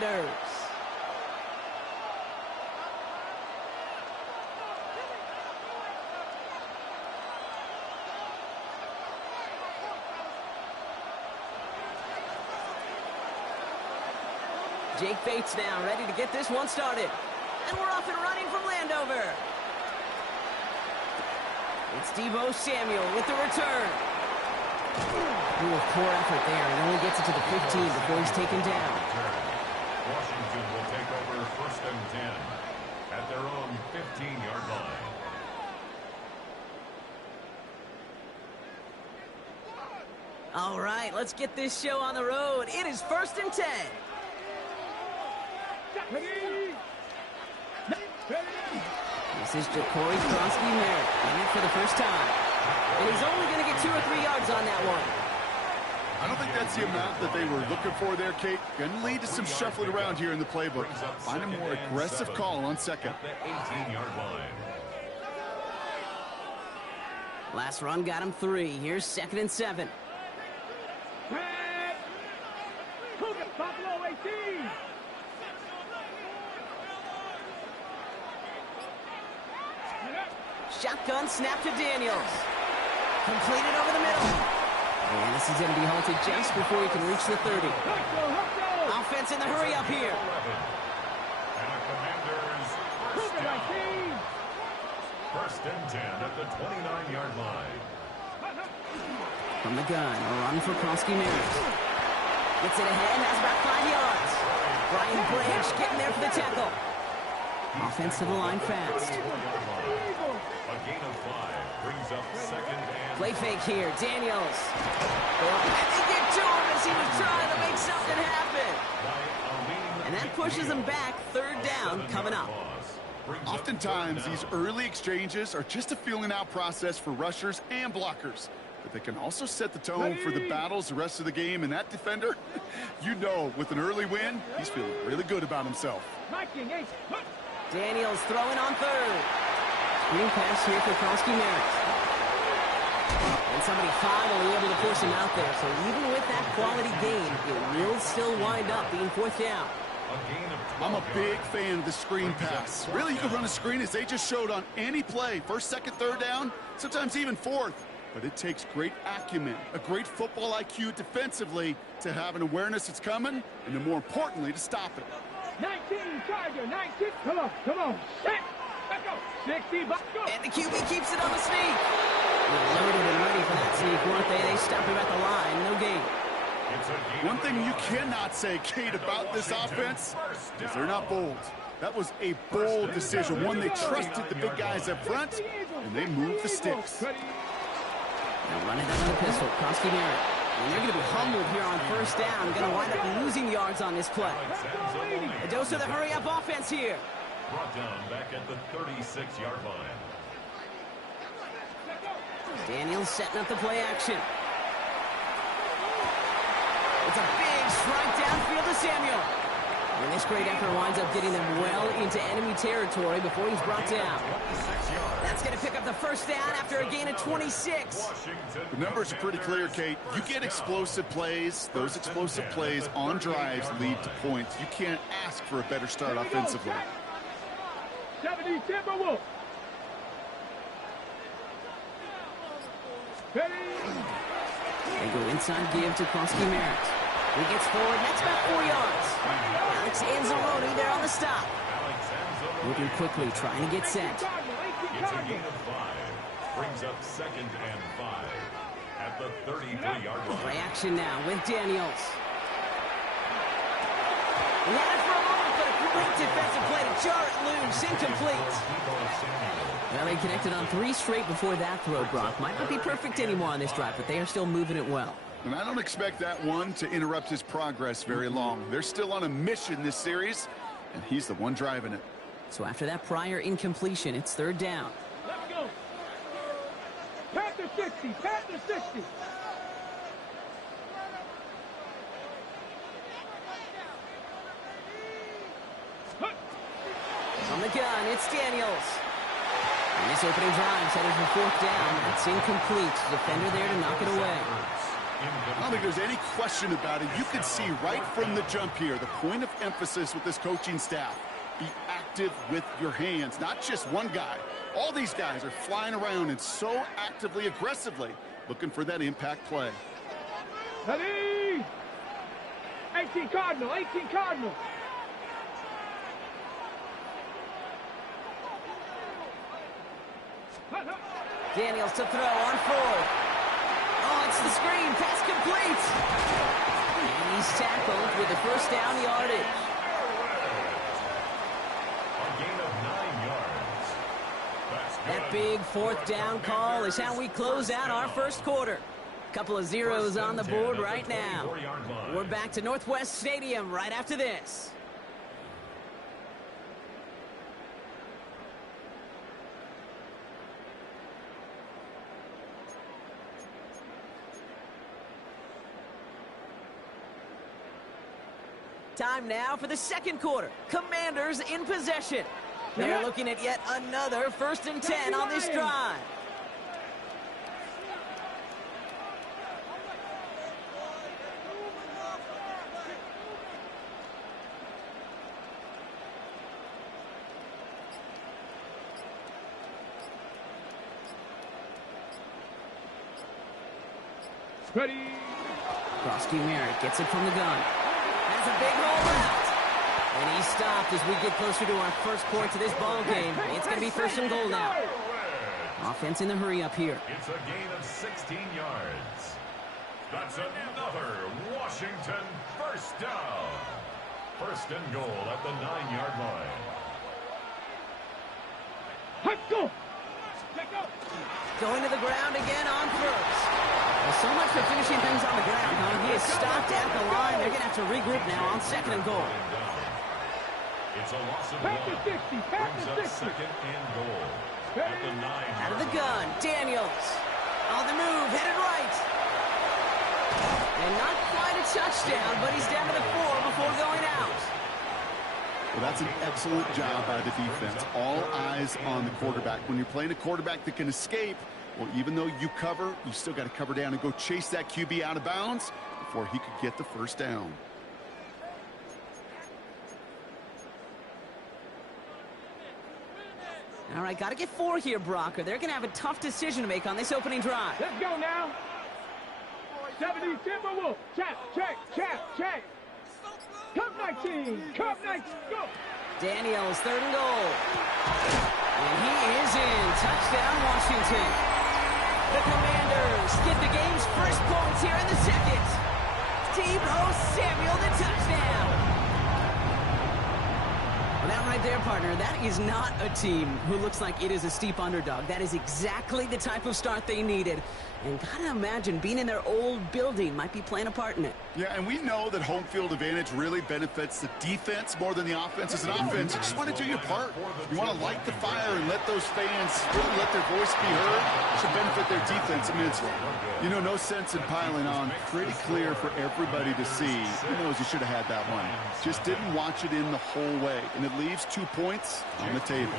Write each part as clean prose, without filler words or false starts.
Commanders. Jake Bates now, ready to get this one started. And we're off and running from Landover. It's Deebo Samuel with the return. Ooh, poor effort there. He only gets it to the 15 before he's taken down. Washington will take over 1st and 10 at their own 15-yard line. All right, let's get this show on the road. It is 1st and 10. This is Ja'Cory Kronsky-Merritt in it for the first time. And he's only going to get 2 or 3 yards on that one. I don't think that's the amount that they were looking for there, Kate. Going to lead to some shuffling around here in the playbook. Find a more aggressive call on second. The 18-yard line. Last run got him 3. Here's 2nd and 7. Shotgun snap to Daniels. Completed over the middle. And this is going to be halted just before he can reach the 30. Offense in the hurry up here. And the Commanders first and 10 at the 29-yard line. From the gun, a run for Kronsky-Merritt. Gets it ahead, has about 5 yards. Brian Branch getting there for the tackle. Offense to the line fast. A gain of 5 brings up 2nd and... Play fake here, Daniels. They get to him as he was trying to make something happen. And that pushes him back. 3rd down coming up. Oftentimes, these early exchanges are just a feeling out process for rushers and blockers. But they can also set the tone for the battles the rest of the game. And that defender, you know, with an early win, he's feeling really good about himself. Daniels throwing on 3rd. Screen pass here for Kronsky-Merritt. And somebody finally able to force him out there. So even with that quality gain, it will still wind up being 4th down. I'm a big fan of the screen pass. Really, you can run a screen as they just showed on any play. 1st, 2nd, 3rd down, sometimes even 4th. But it takes great acumen, a great football IQ defensively to have an awareness it's coming, and then more importantly, to stop it. 19, Charger, 19. Come on, set. Let's go. 60, go. And the QB keeps it on the sneak. Loaded and ready for that sneak, weren't they? They stopped him at the line, no gain. One thing you cannot say, Kate, about this offense is they're not bold. That was a bold decision, one they trusted the big guys up front, and they moved the sticks. Now running down the pistol, Kronsky-Merritt. And they're going to be humbled here on 1st down. Going to wind up losing yards on this play. A dose of the hurry-up offense here. Brought down back at the 36-yard line. Daniels setting up the play action. It's a big strike downfield to Samuel. And this great effort winds up getting them well into enemy territory before he's brought down. That's going to pick up the 1st down after a gain of 26. The numbers are pretty clear, Kate. You get explosive plays. Those explosive plays on drives lead to points. You can't ask for a better start offensively. 70 Timberwolves. They go inside give to Kronsky-Merritt. He gets forward, that's about 4 yards. Alex Anzalone there on the stop. Moving quickly, trying to get set. It's a gain of 5. Brings up 2nd and 5 at the 33-yard line. Play action now with Daniels. He had it for a moment, but a great defensive play to jar it loose. Incomplete. Well, they connected on 3 straight before that throw, Brock. Might not be perfect anymore on this drive, but they are still moving it well. And I don't expect that one to interrupt his progress very long. They're still on a mission this series, and he's the one driving it. So after that prior incompletion, it's 3rd down. Let's go. Panther 60, Panther 60. From the gun, it's Daniels. And this opening drive headed for 4th down. That's incomplete. Defender there to knock it away. I don't think there's any question about it. You can see right from the jump here, the point of emphasis with this coaching staff. Be active with your hands, not just one guy. All these guys are flying around and so actively, aggressively looking for that impact play. Ready? 18 Cardinal, 18 Cardinal. Daniels to throw on 4th. Oh, it's the screen. Pass complete. And he's tackled with the first down yardage. A gain of 9 yards. That's good. That big 4th down call is how we close out our first quarter. Couple of zeros on the board right now. We're back to Northwest Stadium right after this. Time now for the second quarter. Commanders in possession. They're looking at yet another 1st and 10 on this drive. Ready? Krosky Merritt gets it from the gun. Has a big hole left. And he's stopped as we get closer to our first points of this ball game. It's going to be 1st and goal now. Offense in the hurry up here. It's a gain of 16 yards. That's another Washington first down. 1st and goal at the 9-yard line. Let's go. Going to the ground again on 1st. Well, so much for finishing things on the ground, huh? He is stopped at the line. They're going to have to regroup now on 2nd and goal. It's a loss of 1. Pass to 60. Brings up 2nd and goal at the 9-yard Out of the gun, Daniels. On the move, headed right. And not quite a touchdown, but he's down to the 4 before going out. Well, that's an excellent job by the defense. All eyes on the quarterback. When you're playing a quarterback that can escape, well, even though you cover, you still got to cover down and go chase that QB out of bounds before he could get the first down. All right, got to get 4 here, Brock, or they're going to have a tough decision to make on this opening drive. Let's go now. 70 Timberwolves. Check. Cup 19. Cup 19. Go. Daniels, 3rd and goal. And he is in. Touchdown, Washington. The Commanders get the game's first points here in the 2nd. Deebo Samuel, the touchdown. Well, that right there, partner, that is not a team who looks like it is a steep underdog. That is exactly the type of start they needed. And gotta imagine being in their old building might be playing a part in it. Yeah, and we know that home field advantage really benefits the defense more than the offense. As an offense, you just want to do your part. You want to light the fire and let those fans really let their voice be heard. It should benefit their defense immensely. You know, no sense in piling on. Pretty clear for everybody to see. He knows he should have had that one. Just didn't watch it in the whole way. And it leaves 2 points on the table.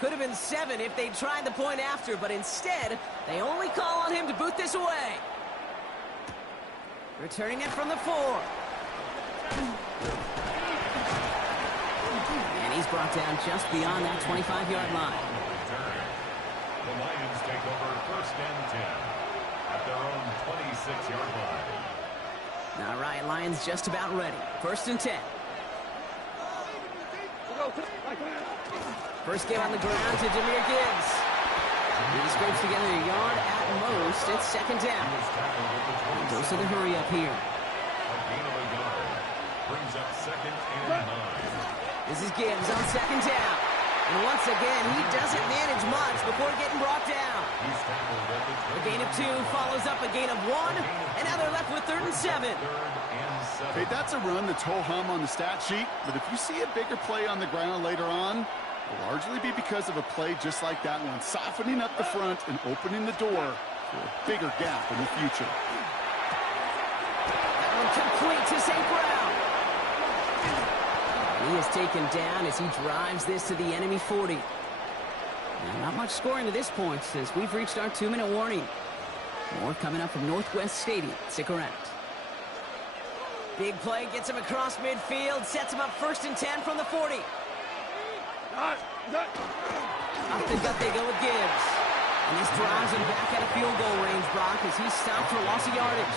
Could have been 7 if they tried the point after, but instead, they only call on him to boot this away. Returning it from the 4. And he's brought down just beyond that 25-yard line. The Lions take over 1st and 10 at their own 26-yard line. All right, Lions just about ready. 1st and 10. First game on the ground to Jahmyr Gibbs. He scrapes together a yard at most. It's 2nd down. And goes to the hurry up here. A gain of a yard brings up 2nd and 9. This is Gibbs on 2nd down. And once again, he doesn't manage much before getting brought down. A gain of 2 follows up a gain of 1. And now they're left with 3rd and 7. Hey, that's a run that's ho-hum on the stat sheet. But if you see a bigger play on the ground later on, will largely be because of a play just like that one, softening up the front and opening the door for a bigger gap in the future. That one complete to St. Brown. He is taken down as he drives this to the enemy 40. Now, not much scoring to this point as we've reached our 2-minute warning. More coming up from Northwest Stadium. Stick around. Big play gets him across midfield, sets him up 1st and 10 from the 40. Off the gut they go with Gibbs. And this drives him back out of field goal range, Brock, as he's stopped for loss of yardage.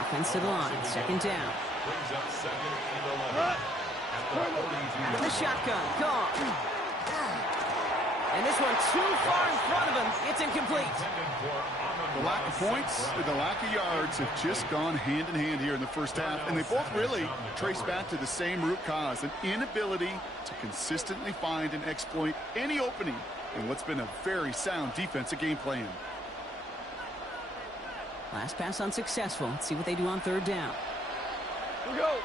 Offense to the line, 2nd down. Brings up 2nd and 11. Out of the shotgun, gone. And this one too far in front of him. It's incomplete. The lack of points and the lack of yards have just gone hand in hand here in the first half, and they both really trace back to the same root cause, an inability to consistently find and exploit any opening in what's been a very sound defensive game plan. Last pass unsuccessful. Let's see what they do on 3rd down. Here we go.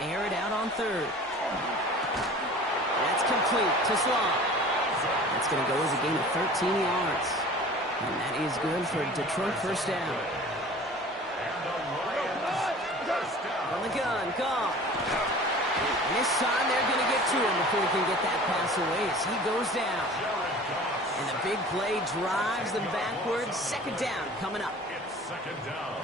Air it out on 3rd. That's complete to Slaw. That's going to go as a gain of 13 yards. And that is good for Detroit 1st down. On the gun, gone. And this time they're going to get to him before he can get that pass away as he goes down. And the big play drives them backwards. 2nd down coming up. It's 2nd down.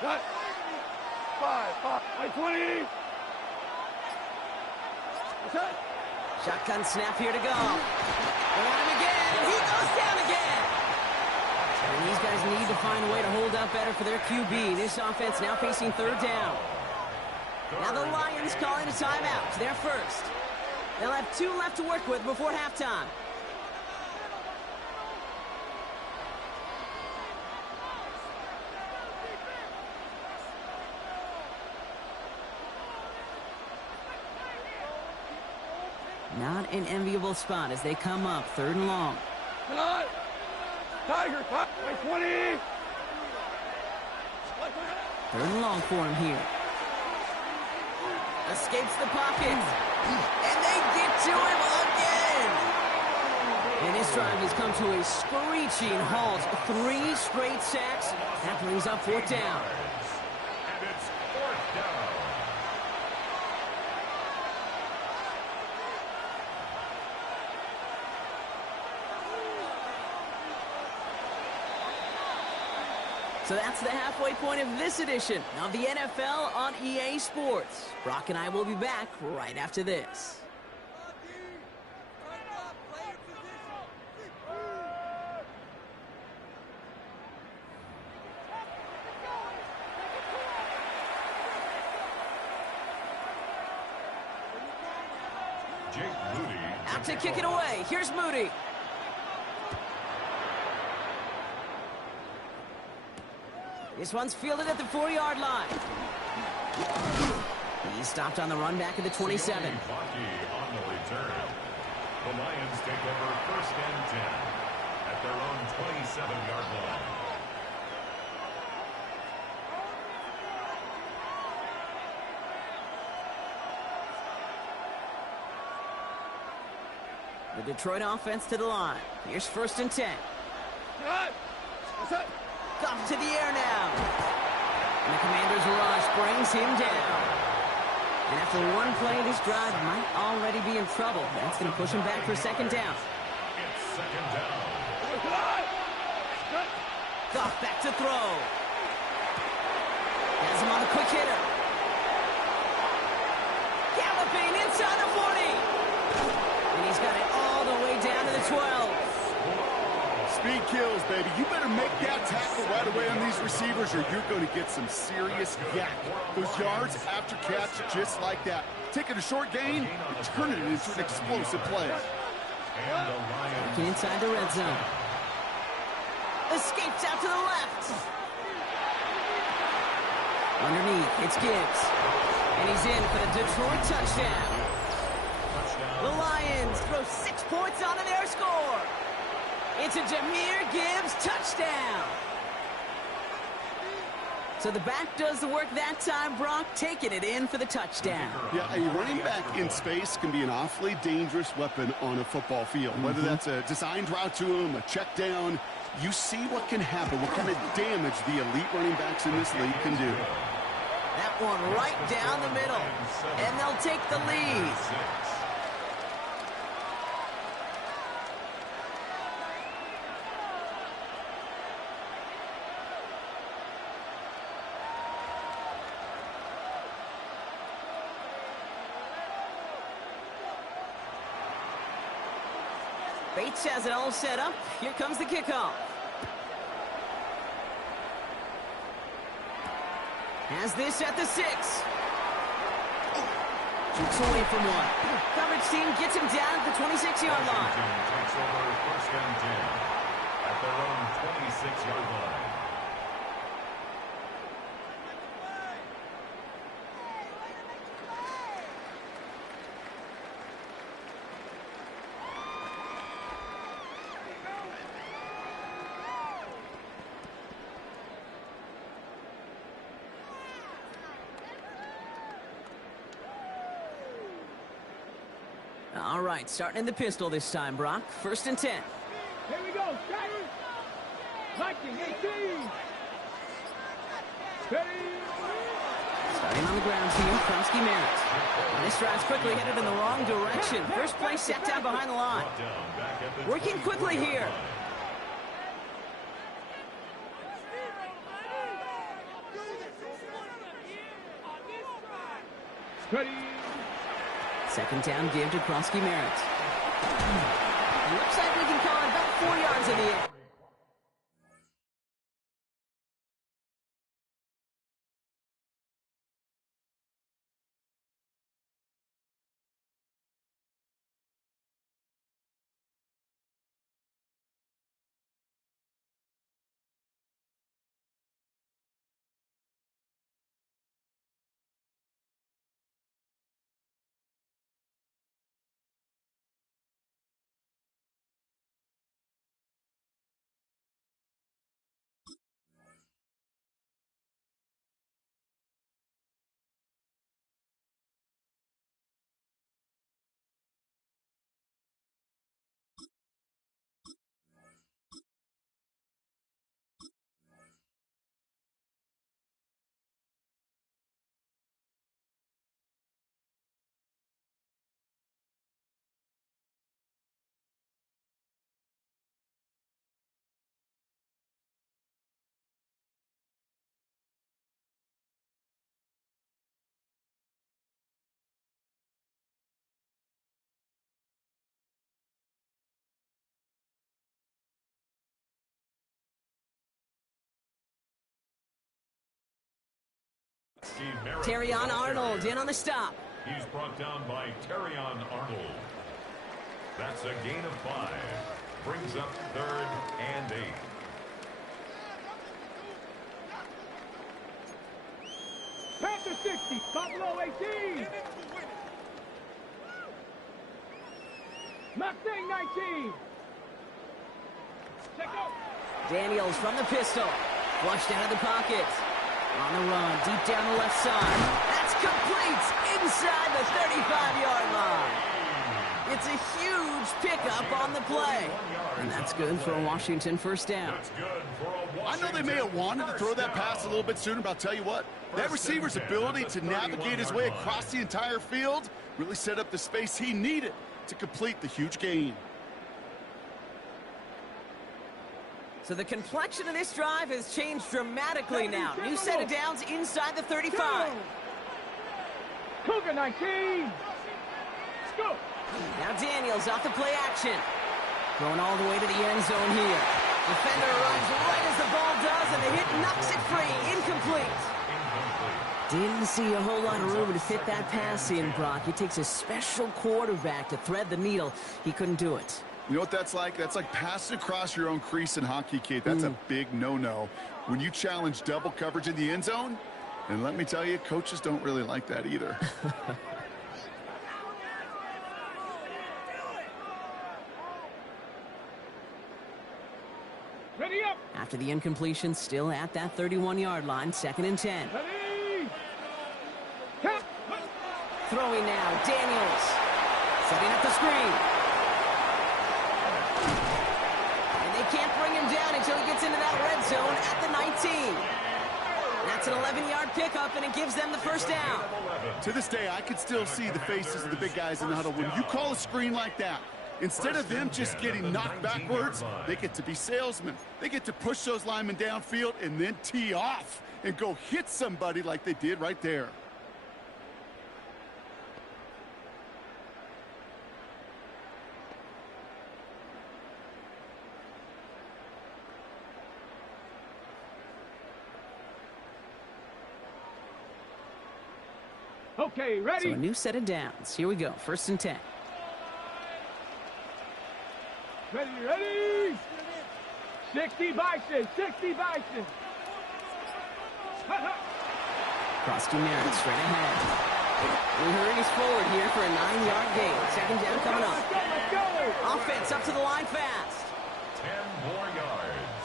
Cut. 5, 20. Shotgun snap here to go. They want him again, and he goes down again. And these guys need to find a way to hold up better for their QB. This offense now facing 3rd down. Now the Lions calling a timeout. They're first. They'll have 2 left to work with before halftime. Not an enviable spot as they come up 3rd and long. Tiger, 20. 3rd and long for him here. Escapes the pocket. And they get to him again. And this drive has come to a screeching halt. 3 straight sacks. That brings up 4th down. And it's 4th down. So that's the halfway point of this edition of the NFL on EA Sports. Brock and I will be back right after this. Jake Moody. Out to kick it away. Here's Moody. This one's fielded at the 4-yard line. He's stopped on the run back at the 27. On the return. The Lions take over 1st and 10 at their own 27-yard line. The Detroit offense to the line. Here's 1st and 10. Off to the air now. And the Commanders' rush brings him down. And after one play, this drive might already be in trouble. That's going to push him back for 2nd down. It's 2nd down. Goff back to throw. Has him on the quick hitter. Galloping inside the 40. And he's got it all the way down to the 12. Speed kills, baby. You better make that tackle right away on these receivers or you're going to get some serious yak. Those yards after catch just like that. Taking a short gain and turning it into an explosive play. Looking inside the red zone. Escapes out to the left. Underneath, it's Gibbs. And he's in for the Detroit touchdown. The Lions throw 6 points onto their score. It's a Jahmyr Gibbs touchdown. So the back does the work that time, Brock, taking it in for the touchdown. Yeah, a running back in space can be an awfully dangerous weapon on a football field. Whether that's a designed route to him, a check down, you see what can happen, what kind of damage the elite running backs in this league can do. That one right down the middle, and they'll take the lead. Bates has it all set up. Here comes the kickoff. Has this at the 6. Jukes away from one. Coverage team gets him down at the 26-yard line. Takes over 1st and 10 at their own 26-yard line. All right, starting in the pistol this time, Brock. 1st and 10. Here we go, Shaggy. Viking 18. Ready. Starting on the ground team, Kromsky Merritt. And this drive's quickly headed in the wrong direction. First play set down behind the line. Working quickly here. Ready. 2nd down give to Kromsky Merritt. Looks like we can call it about 4 yards in the air. Terrion Arnold in on the stop. He's brought down by Terrion Arnold. That's a gain of 5. Brings up 3rd and 8. Panther 60. Buffalo 18. Mustang 19. Check out. Daniels from the pistol. Flushed out of the pocket. On the run, deep down the left side. That's complete inside the 35-yard line. It's a huge pickup on the play. And that's good for a Washington 1st down. I know they may have wanted to throw that pass a little bit sooner, but I'll tell you what, that receiver's ability to navigate his way across the entire field really set up the space he needed to complete the huge gain. So the complexion of this drive has changed dramatically now. New set of downs inside the 35. Cougar 19. Go. Now Daniels off the play action. Going all the way to the end zone here. Defender runs right as the ball does, and the hit knocks it free. Incomplete. Didn't see a whole lot of room to fit that pass in, Brock. It takes a special quarterback to thread the needle. He couldn't do it. You know what that's like? That's like passing across your own crease in hockey, Kate. That's a big no-no. When you challenge double coverage in the end zone, and let me tell you, coaches don't really like that either. After the incompletion, still at that 31-yard line, 2nd and 10. Ready? Count. Throwing now, Daniels. Setting up the screen. And they can't bring him down until he gets into that red zone at the 19. That's an 11-yard pickup, and it gives them the first down. To this day, I can still see the faces of the big guys in the huddle. When you call a screen like that, instead of them just getting knocked backwards, they get to be salesmen. They get to push those linemen downfield and then tee off and go hit somebody like they did right there. Okay, ready? So a new set of downs. Here we go, 1st and 10. Ready, ready? 60 Bison, 60 Bison. Cross to Merritt, straight ahead. He hurries forward here for a 9-yard gain. 2nd down coming up. Let's go. Offense up to the line fast. 10 more yards.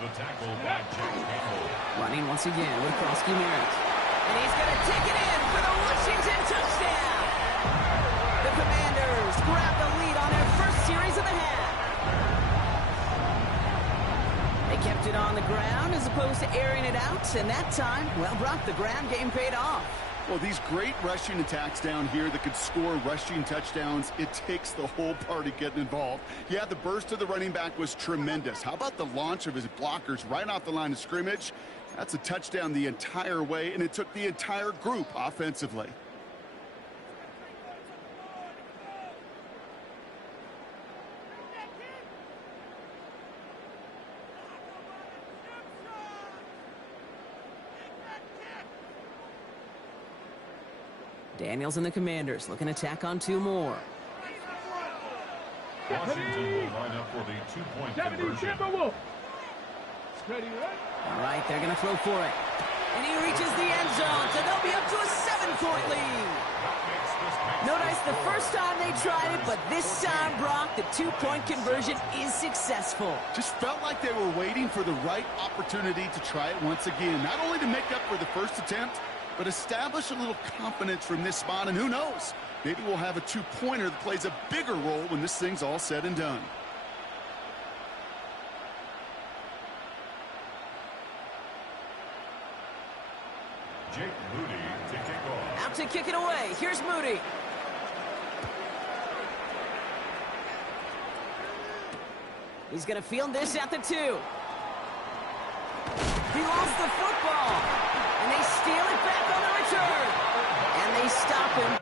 The tackle by Jack Campbell. Running once again with Krosky Merritt. And he's going to take it in for the Washington touchdown. The Commanders grab the lead on their first series of the half. They kept it on the ground as opposed to airing it out, and that time, well, Brock, the ground game paid off. Well, these great rushing attacks down here that could score rushing touchdowns, it takes the whole party getting involved. Yeah, the burst of the running back was tremendous. How about the launch of his blockers right off the line of scrimmage? That's a touchdown the entire way, and it took the entire group offensively. Daniels and the Commanders looking to tack on 2 more. Washington will line up for the 2-point 70 conversion. Timberwolves. Ready, ready? All right, they're going to throw for it. And he reaches the end zone, so they'll be up to a 7-point lead. Notice the first time they tried it, but this time, Brock, the 2-point conversion is successful. Just felt like they were waiting for the right opportunity to try it once again. Not only to make up for the first attempt, but establish a little confidence from this spot, and who knows, maybe we'll have a 2-pointer that plays a bigger role when this thing's all said and done. Jake Moody to kick off. Out to kick it away. Here's Moody. He's going to field this at the 2. He lost the football. And they steal it back on the return. And they stop him